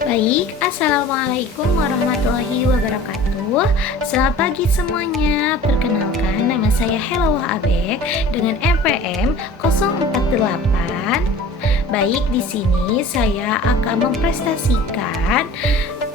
Baik, Assalamualaikum warahmatullahi wabarakatuh. Selamat pagi semuanya. Perkenalkan, nama saya Helawah Abek dengan NPM 048. Baik, di sini saya akan mempresentasikan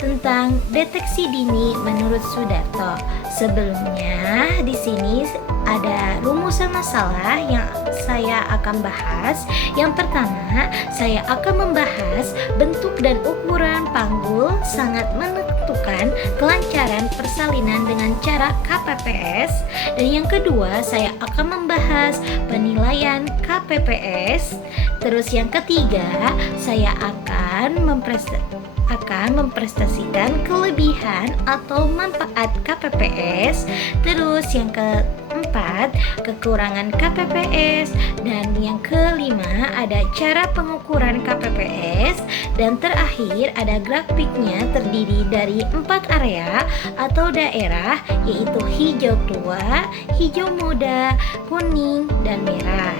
tentang deteksi dini menurut Sudarto. Sebelumnya, di sini ada rumusan masalah yang saya akan bahas. Yang pertama, saya akan membahas bentuk dan ukuran panggul sangat menentukan kelancaran persalinan dengan cara KPPS. Dan yang kedua, saya akan membahas penilaian KPPS. Terus yang ketiga, saya akan mempresentasikan kelebihan atau manfaat KPPS. Terus yang keempat, kekurangan KPPS. Dan yang kelima, ada cara pengukuran KPPS. Dan terakhir, ada grafiknya terdiri dari 4 area atau daerah, yaitu hijau tua, hijau muda, kuning, dan merah.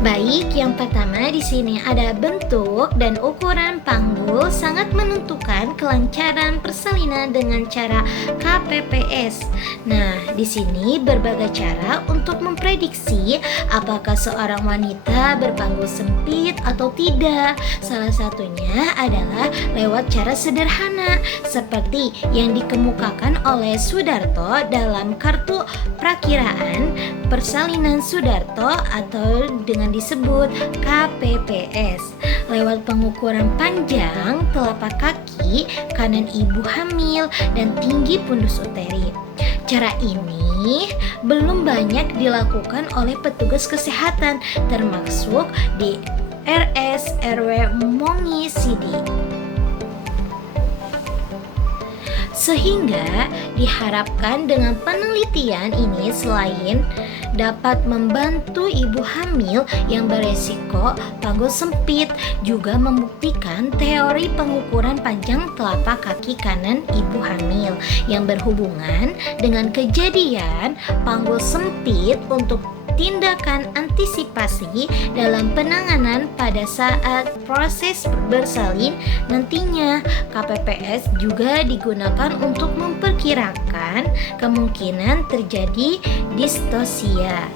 Baik, yang pertama di sini ada bentuk dan ukuran panggul sangat menentukan kelancaran persalinan dengan cara KPPS. Nah, di sini berbagai cara untuk memprediksi apakah seorang wanita berpanggul sempit atau tidak. Salah satunya adalah lewat cara sederhana seperti yang dikemukakan oleh Sudarto dalam kartu prakiraan persalinan Sudarto atau dengan disebut KPPS lewat pengukuran panjang telapak kaki kanan ibu hamil dan tinggi fundus uteri. Cara ini belum banyak dilakukan oleh petugas kesehatan termasuk di RS RW Mongi Sidi. Sehingga diharapkan dengan penelitian ini selain dapat membantu ibu hamil yang beresiko panggul sempit, juga membuktikan teori pengukuran panjang telapak kaki kanan ibu hamil yang berhubungan dengan kejadian panggul sempit untuk tindakan antisipasi dalam penanganan pada saat proses bersalin nantinya. KPPS juga digunakan untuk memperkirakan kemungkinan terjadi distosia.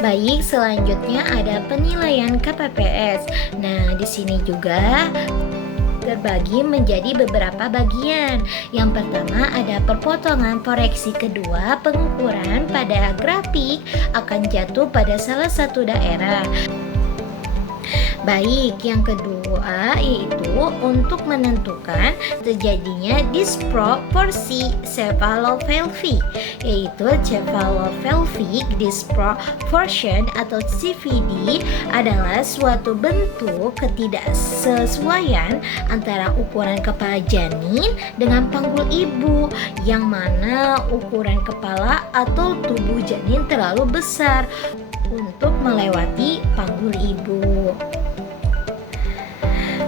Baik, selanjutnya ada penilaian KPPS. Nah, di sini juga terbagi menjadi beberapa bagian. Yang pertama ada perpotongan koreksi, kedua pengukuran pada grafik akan jatuh pada salah satu daerah. Baik, yang kedua yaitu untuk menentukan terjadinya disproporsi cephalopelvic, yaitu cephalopelvic disproportion atau CVD adalah suatu bentuk ketidaksesuaian antara ukuran kepala janin dengan panggul ibu, yang mana ukuran kepala atau tubuh janin terlalu besar untuk melewati panggul ibu.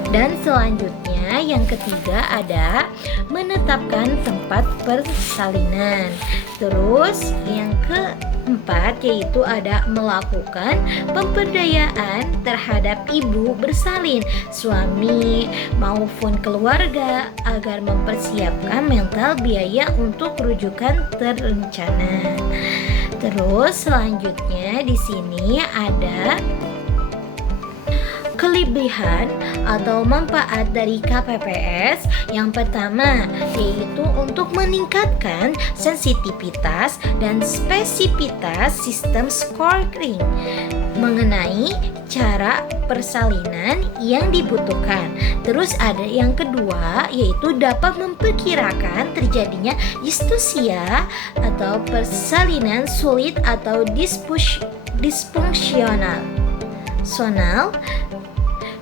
Dan selanjutnya yang ketiga ada menetapkan tempat persalinan. Terus yang keempat yaitu ada melakukan pemberdayaan terhadap ibu bersalin, suami maupun keluarga agar mempersiapkan mental biaya untuk rujukan terencana. Terus selanjutnya di sini ada kelebihan atau manfaat dari KPPS. Yang pertama yaitu untuk meningkatkan sensitivitas dan spesifitas sistem scoring mengenai cara persalinan yang dibutuhkan. Terus ada yang kedua yaitu dapat memperkirakan terjadinya distosia atau persalinan sulit atau disfungsional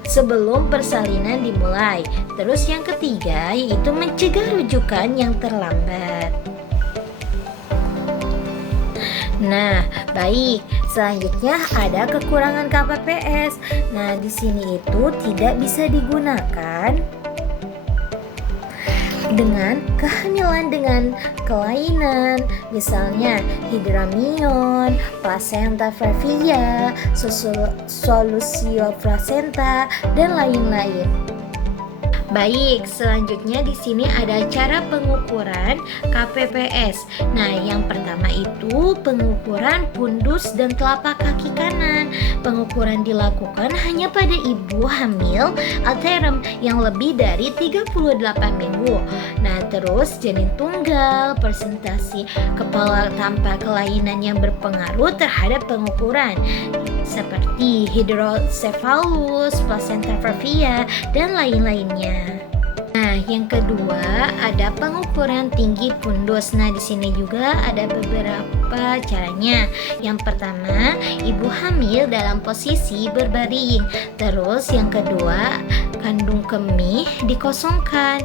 sebelum persalinan dimulai. Terus yang ketiga yaitu mencegah rujukan yang terlambat. Nah, baik. Selanjutnya ada kekurangan KPPS. Nah, di sini itu tidak bisa digunakan dengan kehamilan dengan kelainan, misalnya hidramion, plasenta previa, solusio plasenta, dan lain-lain. Baik, selanjutnya di sini ada cara pengukuran KPPS. Nah, yang pertama itu pengukuran pundus dan telapak kaki kanan. Pengukuran dilakukan hanya pada ibu hamil alterum yang lebih dari 38 minggu. Nah, terus janin tunggal, presentasi kepala tanpa kelainan yang berpengaruh terhadap pengukuran seperti hidrosefalus, placenta previa, dan lain-lainnya. Nah, yang kedua ada pengukuran tinggi pundus. Nah, di sini juga ada beberapa caranya. Yang pertama, ibu hamil dalam posisi berbaring. Terus yang kedua, kandung kemih dikosongkan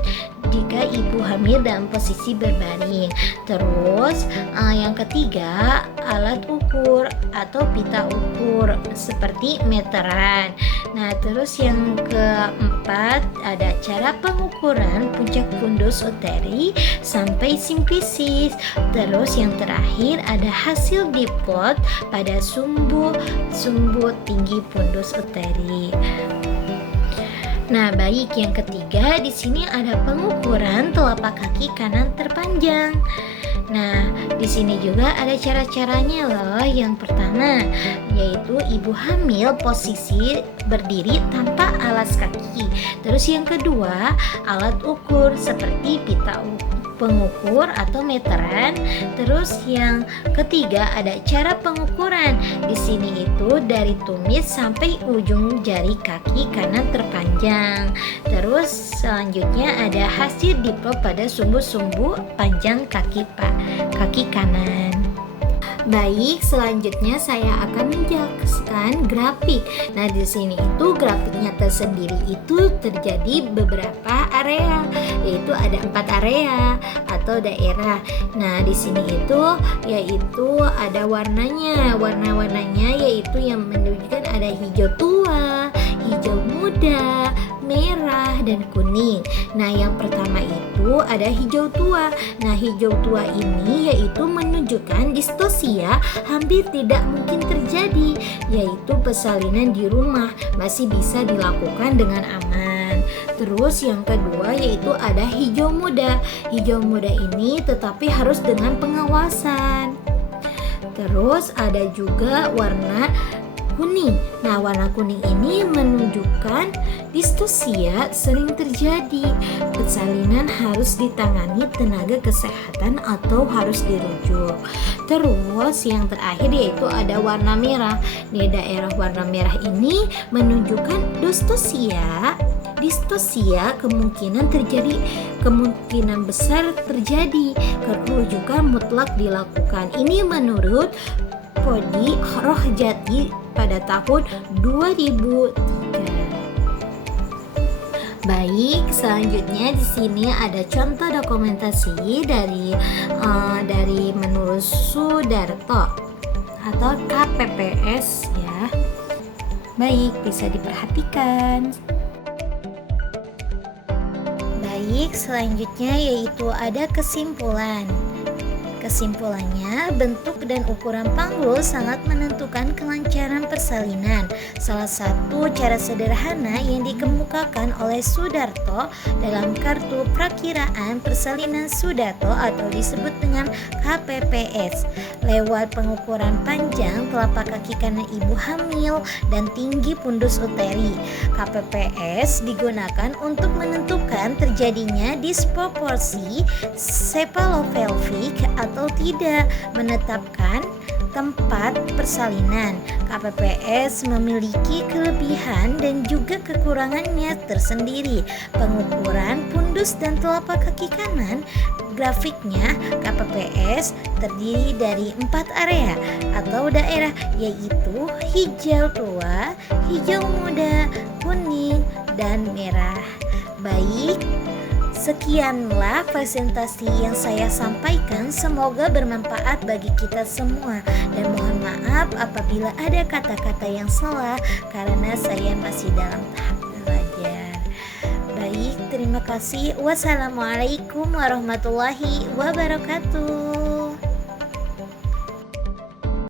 jika ibu hamil dalam posisi berbaring. Terus yang ketiga, alat ukur atau pita ukur seperti meteran. Nah, terus yang keempat ada cara pengukuran puncak fundus uteri sampai simplisis. Terus yang terakhir ada hasil diplot pada sumbu tinggi fundus uteri. Nah, baik, yang ketiga di sini ada pengukuran telapak kaki kanan terpanjang. Nah, di sini juga ada cara-caranya loh. Yang pertama yaitu ibu hamil posisi berdiri tanpa alas kaki. Terus yang kedua, alat ukur seperti pita pengukur atau meteran. Terus yang ketiga ada cara pengukuran. Di sini itu dari tumit sampai ujung jari kaki kanan terpanjang. Terus selanjutnya ada hasil diplot pada sumbu-sumbu panjang kaki kanan. Baik, selanjutnya saya akan menjelaskan grafik. Nah, di sini itu grafiknya tersendiri itu terjadi beberapa area, yaitu ada 4 area atau daerah. Nah, di sini itu yaitu ada warnanya. Warna-warnanya yaitu yang menunjukkan ada hijau tua, hijau muda, merah, dan kuning. Nah, yang pertama itu ada hijau tua. Nah, hijau tua ini yaitu menunjukkan distosia hampir tidak mungkin terjadi, yaitu persalinan di rumah masih bisa dilakukan dengan aman. Terus yang kedua yaitu ada hijau muda. Hijau muda ini tetapi harus dengan pengawasan. Terus ada juga warna kuning. Nah, warna kuning ini menunjukkan distosia sering terjadi. Persalinan harus ditangani tenaga kesehatan atau harus dirujuk. Terus yang terakhir yaitu ada warna merah. Di daerah warna merah ini menunjukkan distosia kemungkinan besar terjadi. Kerujukan mutlak dilakukan. Ini menurut Podi Rohjati pada tahun 2003. Baik, selanjutnya di sini ada contoh dokumentasi dari menurut Sudarto atau KPPS ya. Baik, bisa diperhatikan. Baik, selanjutnya yaitu ada kesimpulan. Kesimpulannya, bentuk dan ukuran panggul sangat menentukan kelancaran persalinan. Salah satu cara sederhana yang dikemukakan oleh Sudarto dalam kartu prakiraan persalinan Sudarto atau disebut dengan KPPS lewat pengukuran panjang telapak kaki kanan ibu hamil dan tinggi pundus uteri. KPPS digunakan untuk menentukan terjadinya disproporsi cephalopelvic atau tidak, menetapkan tempat persalinan. KPPS memiliki kelebihan dan juga kekurangannya tersendiri. Pengukuran pundus dan telapak kaki kanan, grafiknya KPPS terdiri dari 4 area atau daerah, yaitu hijau tua, hijau muda, kuning, dan merah. Baik, sekianlah presentasi yang saya sampaikan. Semoga bermanfaat bagi kita semua. Dan mohon maaf apabila ada kata-kata yang salah karena saya masih dalam tahap belajar. Baik. Terima kasih. Wassalamualaikum warahmatullahi wabarakatuh.